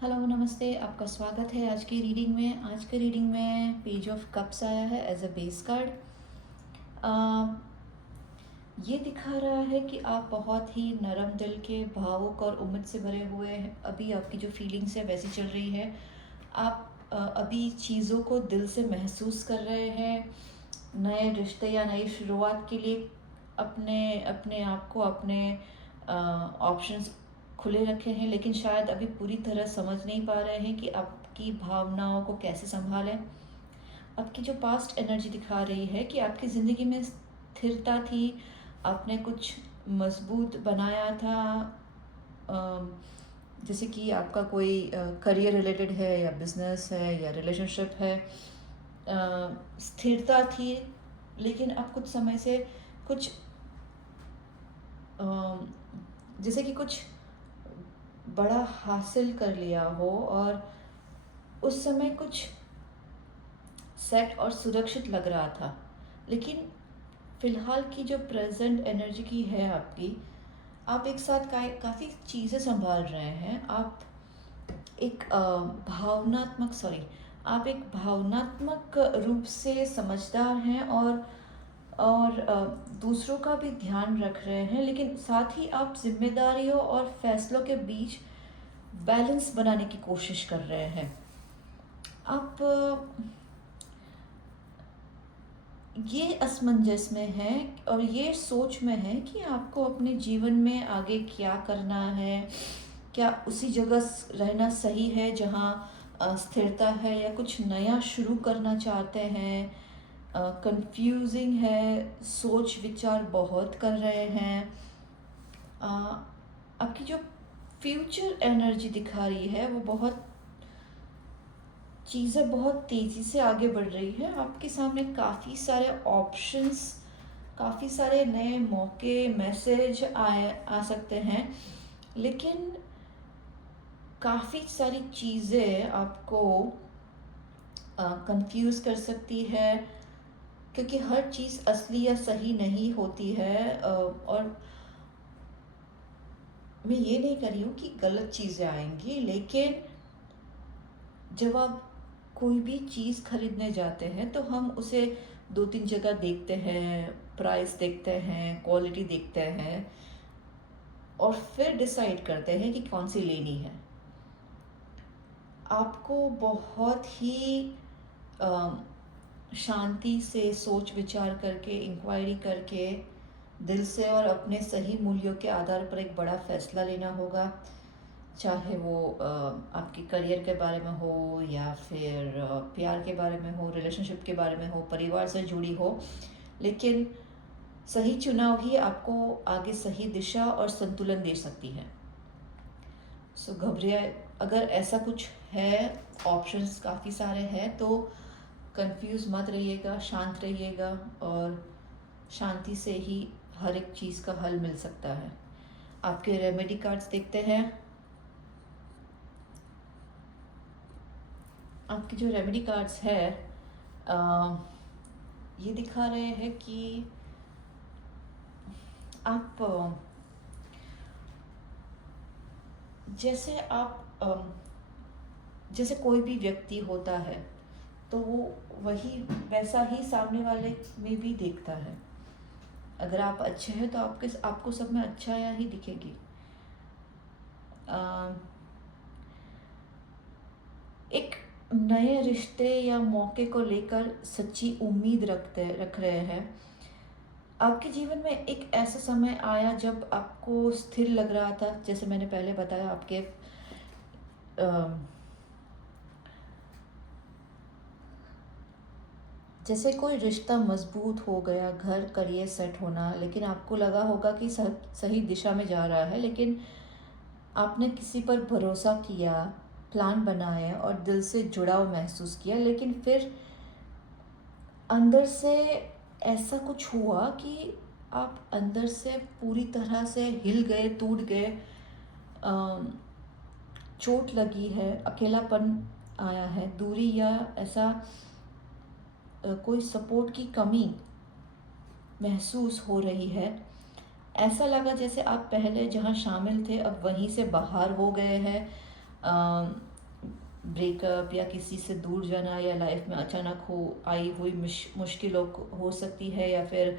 Hello नमस्ते, आपका स्वागत है आज की रीडिंग में। आज के रीडिंग में पेज ऑफ कप्स आया है एज अ बेस कार्ड। ये दिखा रहा है कि आप बहुत ही नरम दिल के, भावुक और उम्मीद से भरे हुए हैं। अभी आपकी जो फीलिंग्स है वैसी चल रही है। आप अभी चीज़ों को दिल से महसूस कर रहे हैं। नए रिश्ते या नई शुरुआत के लिए अपने अपने आप को, अपने ऑप्शंस खुले रखे हैं, लेकिन शायद अभी पूरी तरह समझ नहीं पा रहे हैं कि आपकी भावनाओं को कैसे संभालें। आपकी जो पास्ट एनर्जी दिखा रही है कि आपकी ज़िंदगी में स्थिरता थी, आपने कुछ मजबूत बनाया था। अम, जैसे कि आपका कोई करियर रिलेटेड है या बिजनेस है या रिलेशनशिप है। स्थिरता थी, लेकिन अब कुछ समय से कुछ अम, जैसे कि कुछ बड़ा हासिल कर लिया हो और उस समय कुछ सेट और सुरक्षित लग रहा था। लेकिन फिलहाल की जो प्रेजेंट एनर्जी की है आपकी, आप एक साथ काफ़ी चीज़ें संभाल रहे हैं। आप एक भावनात्मक सॉरी आप एक भावनात्मक रूप से समझदार हैं और दूसरों का भी ध्यान रख रहे हैं, लेकिन साथ ही आप जिम्मेदारियों और फैसलों के बीच बैलेंस बनाने की कोशिश कर रहे हैं। आप ये असमंजस में है और ये सोच में है कि आपको अपने जीवन में आगे क्या करना है। क्या उसी जगह रहना सही है जहाँ स्थिरता है, या कुछ नया शुरू करना चाहते हैं। कंफ्यूजिंग है, सोच विचार बहुत कर रहे हैं। अ, आपकी जो फ्यूचर एनर्जी दिखा रही है वो बहुत चीज़ें बहुत तेज़ी से आगे बढ़ रही है। आपके सामने काफ़ी सारे ऑप्शंस, काफ़ी सारे नए मौके, मैसेज आ सकते हैं, लेकिन काफ़ी सारी चीज़ें आपको कंफ्यूज कर सकती है, क्योंकि हर चीज़ असली या सही नहीं होती है। और मैं ये नहीं कर रही हूँ कि गलत चीज़ें आएंगी, लेकिन जब आप कोई भी चीज़ खरीदने जाते हैं तो हम उसे दो तीन जगह देखते हैं, प्राइस देखते हैं, क्वालिटी देखते हैं, और फिर डिसाइड करते हैं कि कौन सी लेनी है। आपको बहुत ही अम, शांति से सोच विचार करके, इंक्वायरी करके, दिल से और अपने सही मूल्यों के आधार पर एक बड़ा फैसला लेना होगा। चाहे वो आपके करियर के बारे में हो, या फिर प्यार के बारे में हो, रिलेशनशिप के बारे में हो, परिवार से जुड़ी हो, लेकिन सही चुनाव ही आपको आगे सही दिशा और संतुलन दे सकती है। सो घबराए, अगर ऐसा कुछ है, ऑप्शंस काफ़ी सारे हैं, तो कंफ्यूज मत रहिएगा, शांत रहिएगा, और शांति से ही हर एक चीज़ का हल मिल सकता है। आपके रेमेडी कार्ड्स देखते हैं। आपके जो रेमेडी कार्ड्स है ये दिखा रहे हैं कि आप जैसे जैसे कोई भी व्यक्ति होता है तो वो वही वैसा ही सामने वाले में भी देखता है। अगर आप अच्छे हैं तो आपको सब में अच्छाई ही दिखेगी। अ, एक नए रिश्ते या मौके को लेकर सच्ची उम्मीद रख रहे हैं। आपके जीवन में एक ऐसा समय आया जब आपको स्थिर लग रहा था, जैसे मैंने पहले बताया, आपके अम, जैसे कोई रिश्ता मजबूत हो गया, घर करियर सेट होना, लेकिन आपको लगा होगा कि सही दिशा में जा रहा है, लेकिन आपने किसी पर भरोसा किया, प्लान बनाए और दिल से जुड़ाव महसूस किया, लेकिन फिर अंदर से ऐसा कुछ हुआ कि आप अंदर से पूरी तरह से हिल गए, टूट गए। अम, चोट लगी है, अकेलापन आया है, दूरी या ऐसा कोई सपोर्ट की कमी महसूस हो रही है। ऐसा लगा जैसे आप पहले जहाँ शामिल थे अब वहीं से बाहर हो गए हैं। ब्रेकअप या किसी से दूर जाना या लाइफ में अचानक हो आई हुई मुश्किलों हो सकती है, या फिर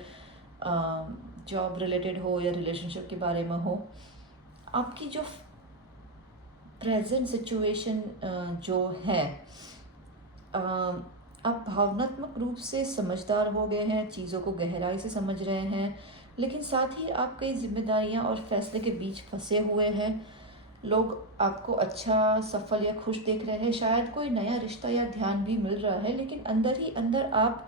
जॉब रिलेटेड हो या रिलेशनशिप के बारे में हो। आपकी जो प्रेजेंट सिचुएशन जो है, आप भावनात्मक रूप से समझदार हो गए हैं, चीज़ों को गहराई से समझ रहे हैं, लेकिन साथ ही आप कई जिम्मेदारियां और फैसले के बीच फंसे हुए हैं। लोग आपको अच्छा, सफल या खुश देख रहे हैं, शायद कोई नया रिश्ता या ध्यान भी मिल रहा है, लेकिन अंदर ही अंदर आप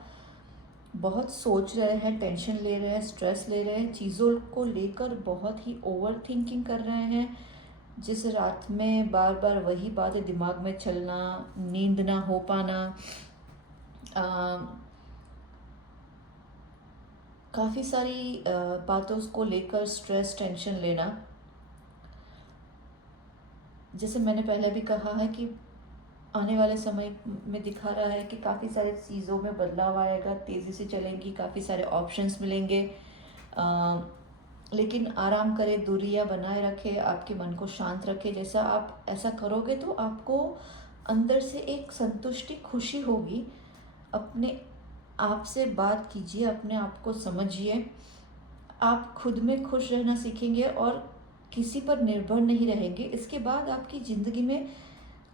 बहुत सोच रहे हैं, टेंशन ले रहे हैं, स्ट्रेस ले रहे हैं, चीज़ों को लेकर बहुत ही ओवर थिंकिंग कर रहे हैं। जिस रात में बार बार वही बातें दिमाग में चलना, नींद ना हो पाना, काफ़ी सारी बातों को लेकर स्ट्रेस, टेंशन लेना। जैसे मैंने पहले भी कहा है कि आने वाले समय में दिखा रहा है कि काफ़ी सारी चीज़ों में बदलाव आएगा, तेज़ी से चलेंगी, काफ़ी सारे ऑप्शंस मिलेंगे। लेकिन आराम करें, दूरियां बनाए रखें, आपके मन को शांत रखें। जैसा आप ऐसा करोगे तो आपको अंदर से एक संतुष्टि, खुशी होगी। अपने आप से बात कीजिए, अपने आप को समझिए। आप खुद में खुश रहना सीखेंगे और किसी पर निर्भर नहीं रहेंगे। इसके बाद आपकी ज़िंदगी में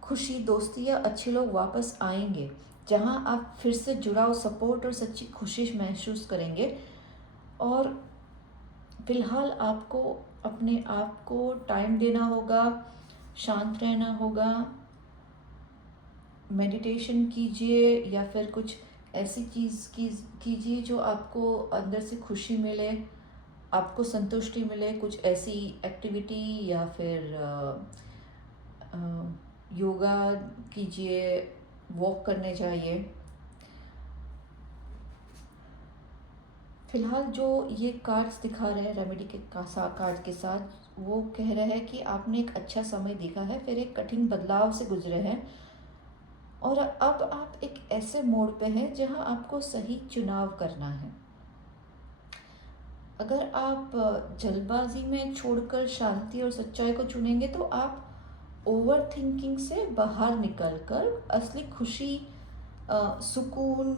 खुशी, दोस्ती या अच्छे लोग वापस आएंगे, जहां आप फिर से जुड़ाव, सपोर्ट और सच्ची खुशी महसूस करेंगे। और फिलहाल आपको अपने आप को टाइम देना होगा, शांत रहना होगा, मेडिटेशन कीजिए या फिर कुछ ऐसी चीज़ कीजिए जो आपको अंदर से खुशी मिले, आपको संतुष्टि मिले। कुछ ऐसी एक्टिविटी या फिर योगा कीजिए, वॉक करने जाइए। फिलहाल जो ये कार्ड्स दिखा रहे हैं रेमेडी के कार्ड के साथ, वो कह रहे हैं कि आपने एक अच्छा समय देखा है, फिर एक कठिन बदलाव से गुजरे हैं, और अब आप एक ऐसे मोड़ पे हैं जहां आपको सही चुनाव करना है। अगर आप जल्दबाजी में छोड़कर शांति और सच्चाई को चुनेंगे तो आप ओवर थिंकिंग से बाहर निकलकर असली खुशी, सुकून,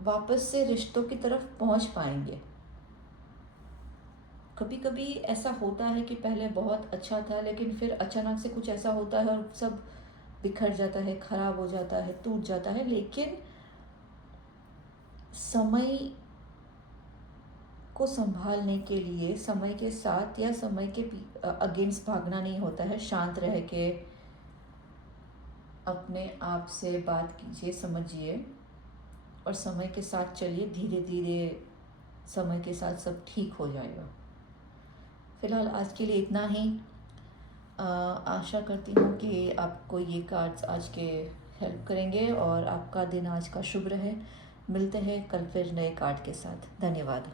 वापस से रिश्तों की तरफ पहुंच पाएंगे। कभी कभी ऐसा होता है कि पहले बहुत अच्छा था, लेकिन फिर अचानक से कुछ ऐसा होता है और सब बिखर जाता है, खराब हो जाता है, टूट जाता है। लेकिन समय को संभालने के लिए समय के साथ या समय के अगेंस्ट भागना नहीं होता है। शांत रह के अपने आप से बात कीजिए, समझिए और समय के साथ चलिए। धीरे धीरे समय के साथ सब ठीक हो जाएगा। फिलहाल आज के लिए इतना ही। आशा करती हूँ कि आपको ये कार्ड्स आज के हेल्प करेंगे और आपका दिन आज का शुभ रहे। मिलते हैं कल फिर नए कार्ड के साथ। धन्यवाद।